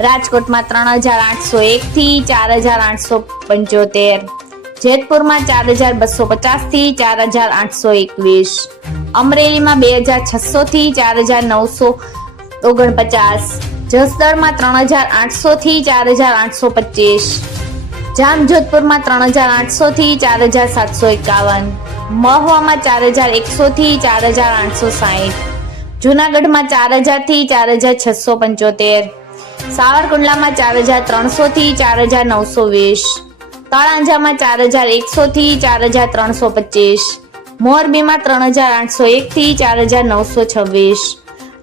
રાજકોટમાં ત્રણ હજાર આઠસો એક થી ચાર હજાર આઠસો પંચોતેર જેતપુરમાં ચાર હજાર બસો પચાસથી ચાર હજાર આઠસો એકવીસ અમરેલીમાં બે હજાર છસો થી ચાર હજાર નવસો ઓગણપચાસ જસદણમાં ત્રણ હજાર આઠસો થી ચાર હજાર આઠસો પચીસ જામજોધપુરમાં ત્રણ હજાર આઠસો થી ચાર હજાર સાતસો એકાવન મહુવામાં ચાર હજાર એકસો થી ચાર હજાર આઠસો સાહીઠ જુનાગઢમાં ચાર હજારથી ચાર હજાર છસો પંચોતેર સાવરકુંડલામાં ચાર હજાર ત્રણસો થી ચાર હજાર નવસો વીસ. તળાંજામાં ચાર હજાર એકસો થી ચાર હજાર ત્રણસો પચીસ. મોરબીમાં ત્રણ હજાર આઠસો એક થી ચાર હજાર નવસો છવ્વીસ.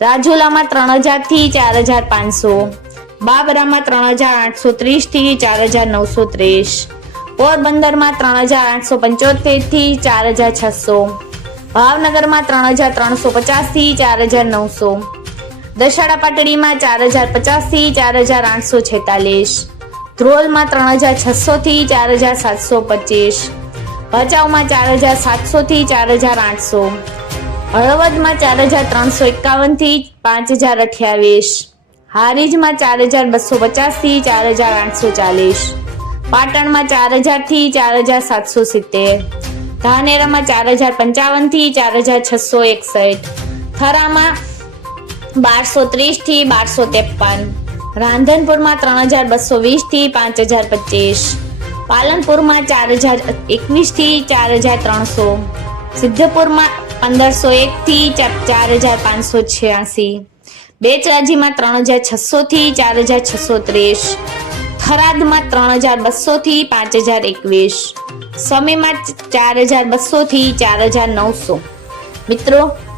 રાજુલામાં ત્રણ હજારથી ચાર હજાર પાંચસો. બાબરામાં ત્રણ હજાર આઠસો ત્રીસથી ચાર હજાર નવસો ત્રીસ. પોરબંદરમાં ત્રણ હજાર આઠસો પંચોતેરથી ચાર હજાર છસો. ભાવનગરમાં ત્રણ હજાર ત્રણસો પચાસથી ચાર હજાર નવસો. દશાડા પાટડીમાં ચાર હજાર પચાસથી ચાર હજાર આઠસો છેતાલીસ ધ્રોલમાં ત્રણ હજાર છસો થી ચાર હજાર સાતસો પચીસ ભચાઉમાં ચાર હજાર સાતસો થી ચાર હજાર આઠસો હળવદમાં ચાર હજાર ત્રણસો એકાવનથી પાંચ હજાર અઠ્યાવીસ હારીજમાં ચાર હજાર બસો પચાસથી ચાર હજાર આઠસો ચાલીસ પાટણમાં ચાર હજારથી ચાર હજાર સાતસો સિત્તેર ધાનેરામાં ચાર હજાર પંચાવનથી ચાર હજાર છસો એકસઠ થરામાં બારસો ત્રીસથી બારસો ત્રેપન. રાંધનપુરમાં ત્રણ હજાર બસો વીસથી પાંચ હજાર પચીસ. પાલનપુરમાં ચાર હજાર એકવીસથી ચાર હજાર ત્રણસો. સિદ્ધપુરમાં પંદરસો એક થી ચાર હજાર પાંચસો છ્યાસી. બેચરાજીમાં ત્રણ હજાર છસો થી ચાર હજાર છસો ત્રીસ. થરાદમાં ત્રણ હજાર બસો થી પાંચ હજાર એકવીસ. સમયમાં ચાર હજાર બસો થી ચાર હજાર નવસો. મિત્રો